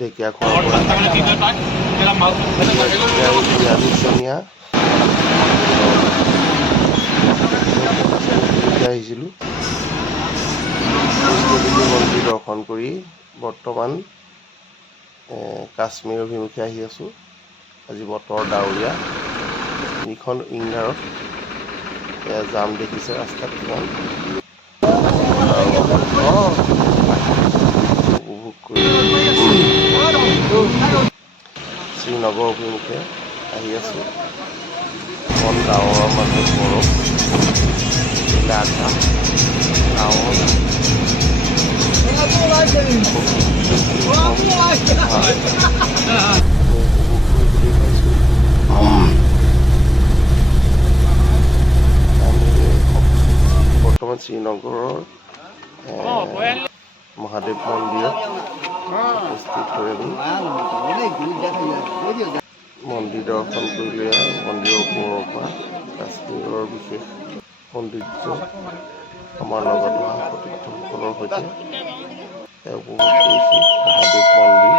ঢেকীয়াখোৱাৰ পৰা নিৰামিষজনীয়া আহিছিলোঁ। বৈষ্ণৱদেৱী মন্দিৰ দৰ্শন কৰি বৰ্তমান কাশ্মীৰ অভিমুখে আহি আছোঁ। আজি বতৰ ডাৱৰীয়া, যিখন উইংগাৰত জাম দেখিছে ৰাস্তাত কিমান উপভোগ কৰি শ্ৰীনগৰ অভিমুখে আহি আছোঁ। এখন ডাৱৰৰ মাজত বৰফ, নীলা আকাশ, ডাৱৰ বৰ্তমান শ্ৰীনগৰৰ মহাদেৱ মন্দিৰত উপস্থিত হৈ আমি মন্দিৰ দৰ্শন কৰিলে মন্দিৰৰ ওপৰৰ পৰা কাশ্মীৰৰ বিশেষ সৌন্দৰ্য আমাৰ লগত অহা সতীৰ্থসকলৰ সৈতে উপভোগ কৰিছোঁ। মহাদেৱ মন্দিৰ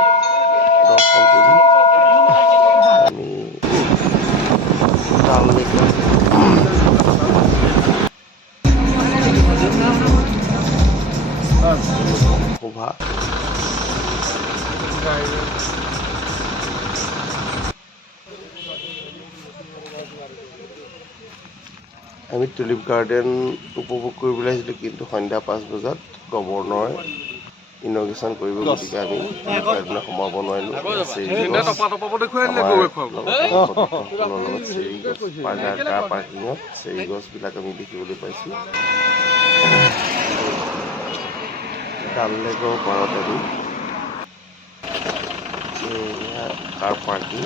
দৰ্শন কৰি আমি ডাল লেকত শোভা আমি টুলিপ গাৰ্ডেন উপভোগ কৰিবলৈ আহিছিলোঁ, কিন্তু সন্ধ্যা 5 বজাত গভৰ্ণৰে ইনগ্ৰেশ্যন কৰিব, গতিকে আমি টুলিপ গাৰ্ডেনত সোমাব নোৱাৰিলোঁ। কাৰ পাৰ্কিঙত চেৰী গছবিলাক আমি দেখিবলৈ পাইছোঁ। ডাল লেকৰ পাৰত আমি কাৰ পাৰ্কিং,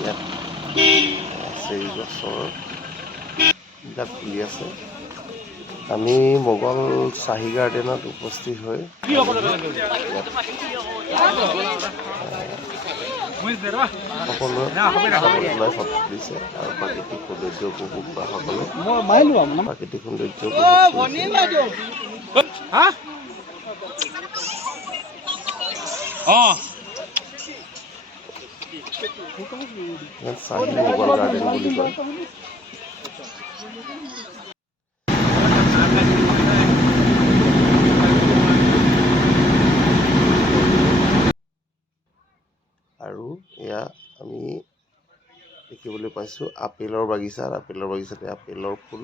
ইয়াত চেৰী গছৰ বিলাক ফুলি আছে। আমি মোগল শ্বাহী গাৰ্ডেনত উপস্থিত হৈ সকলোৱে ফটো তুলিছে আৰু প্ৰাকৃতিক সৌন্দৰ্য উপভোগ কৰা সকলে প্ৰাকৃতিক সৌন্দৰ্য শ্বাহী মোগল গাৰ্ডেন বুলি কয়। আৰু এয়া আমি দেখিবলৈ পাইছোঁ আপেলৰ বাগিচা। আপেলৰ বাগিচাতে আপেলৰ ফুল,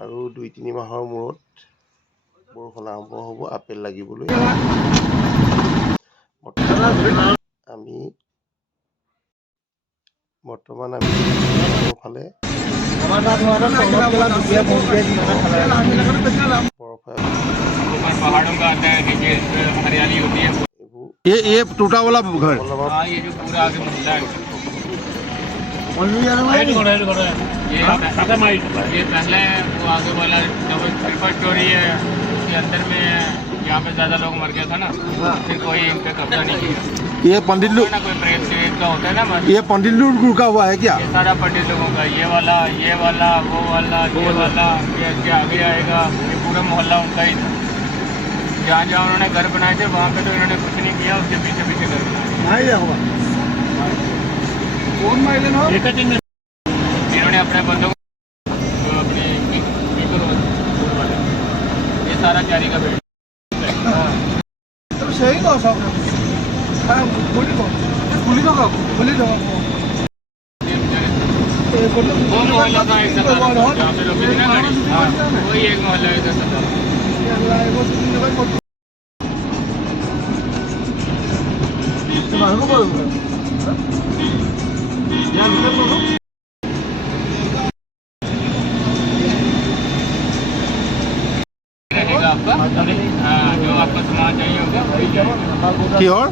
আৰু 2-3 মাহৰ মূৰত বৰষুণ আৰম্ভ হ'ব আপেল লাগিবলৈ। বৰ্তমান আমি ফালে ये टूटा वाला घर, ये ये जो पूरा आगे मोहल्ला है, ये पहले वो आगे वाला डबल ट्रिपल स्टोरी है, उसके अंदर में यहाँ पे ज्यादा लोग मर गया था ना, फिर कोई इन पे कब्जा नहीं किया। ये पंडित लोग ना कोई प्रेम से का होता है ना, ये पंडित लोग का हुआ है क्या? ये सारा पंडित लोगों का, ये वाला वो वाला ये वाला, ये इसके आगे आएगा, ये पूरा मोहल्ला उनका ही था। जहाँ जहाँ उन्होंने घर बनाए थे वहाँ पे तो इन्होंने कुछ नहीं किया, उसके पीछे पीछे घर बनाए। इन्होंने अपने बंदों को अपनी ये सारा जारी का बेट वो मोहल्ला का एक जहाँ पे लोग वही एक मोहल्ला इधर से रहेगा आपका, जो आपका सामान चाहिए होगा वही की और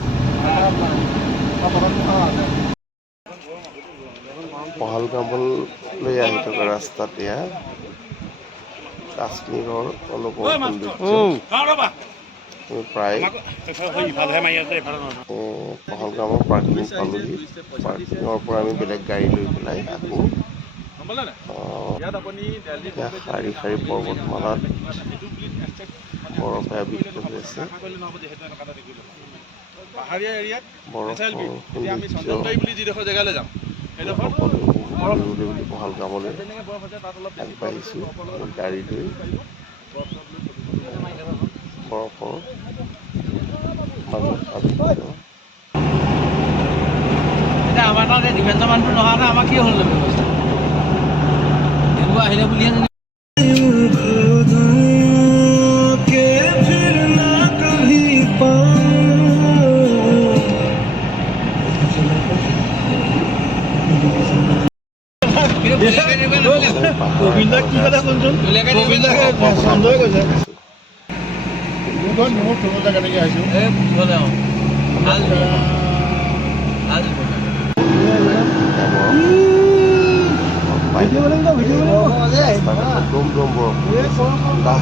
পহলগামলৈ আহি থকা ৰাস্তাত এয়া কাশ্মীৰৰ অনুপম সৌন্দৰ্য। প্ৰায় পহলগামৰ পাৰ্কিং পালোহি। পাৰ্কিঙৰ পৰা আমি বেলেগ গাড়ী লৈ পেলাই আকৌ শাৰী শাৰী পৰ্বতমালাত বৰফে আবৃত হৈ আছে। পাহাৰীয়া এৰিয়াত বৰফৰ এতিয়া আমি সৌন্দৰ্য চন্দনবাৰী বুলি যিডোখৰ জেগালৈ যাম সেইডোখৰ সকলোৱে উপভোগ কৰিবলৈ বুলি বহাল গামলৈ যেনেকৈ বৰফ আছে তাত অলপ বেছি আগবাঢ়িছোঁ। আমি গাড়ী লৈ বৰফৰ মাজত আবৃত এতিয়া আমাৰ তাত ডিফেন্সৰ মানুহটো নহা নাই আমাৰ কি হ'ল ব্যৱস্থা সেইবোৰ আহিলে বুলিহে গোবিন্দাক কি কথা শুনচোন গোবিন্দাক চন্দ্ৰই কৈছে মোৰ ফোনত কেনেকৈ আহিছোঁ দম দম বৰফ ঠাণ্ডা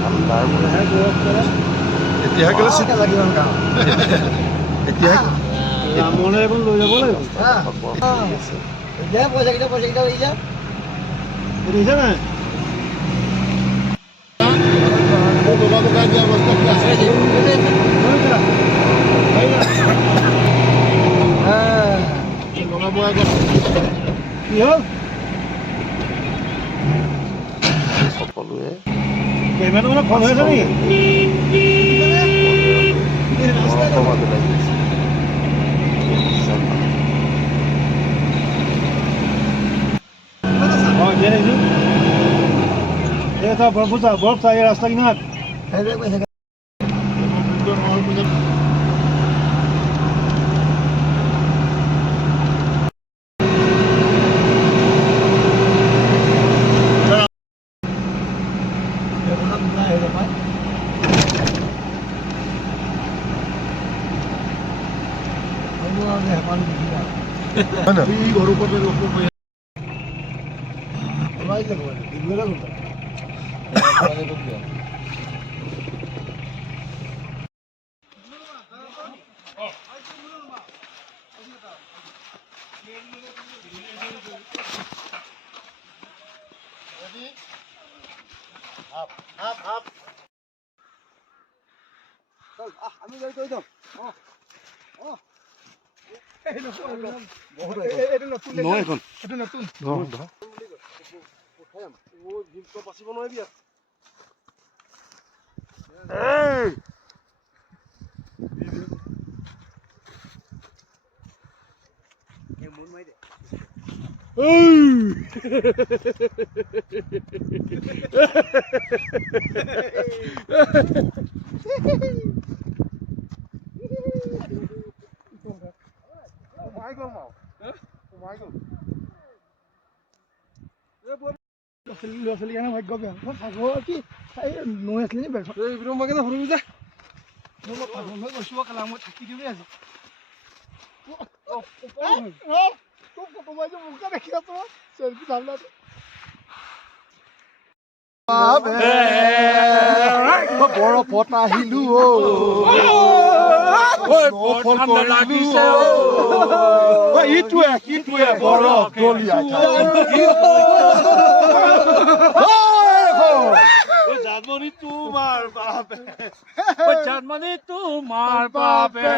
ঠাণ্ডাৰ এতিয়াহে কেলে এতিয়াহে ৰামনে এখন লৈ যাব লাগিব পইচাকেইটা দেখিছা নাই দিয়া অৱস্থা কি হ'ল সকলোৱে কেমেৰাটো মানে ফোন হৈ আছে নেকি বৰফৰ মাজত আহি আছে। বৰফ চাই ৰাস্তা কিনাৰত ল'ৰা ছোৱালী কাৰণে ভাগ্য বেয়া সাগৰ কি নৈ আছিলে নি বেগ মই কেনে সৰু যে মই পাগল হৈ গৈছোঁ কালা মই থাকি দিবি আজি দেখি আছো চেল্ফি ধাবলা বৰফত আহিলো ইটোৱে বৰফ জানমণি তোমাৰ বাপে জানমণি তোমাৰ বাপে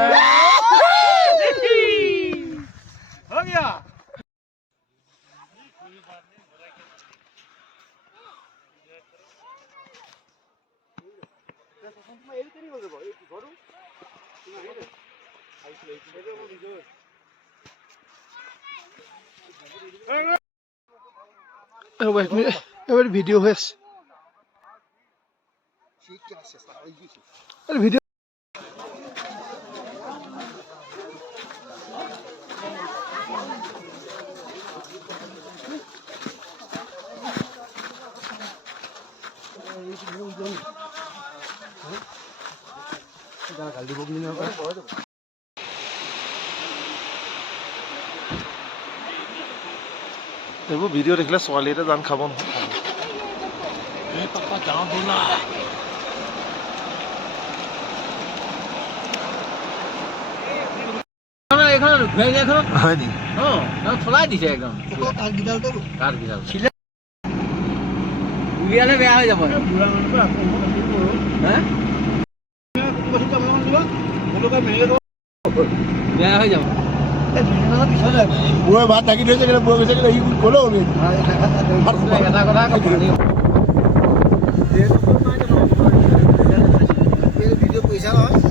এবাৰ ভিডিও হয়েছে ভিডিও এইবোৰ ভিডিঅ' দেখিলে ছোৱালী এটা জান খাব নহয় এইখন ঘূৰাই যায় এখন হয় নি চলাই দিছে একদম কাঠকেইডালটো কাঠকেইডাল উলিয়ালে বেয়া হৈ যাব বুঢ়া মানুহটো আকৌ হা বেয়া হৈ যাব পিছত যাব বুঢ়া ভাত থাকি থৈছে কেলে বুঢ়া গৈছে কেলে সি ক'লেও এটা কথা ভিডিঅ' পইচা নহয়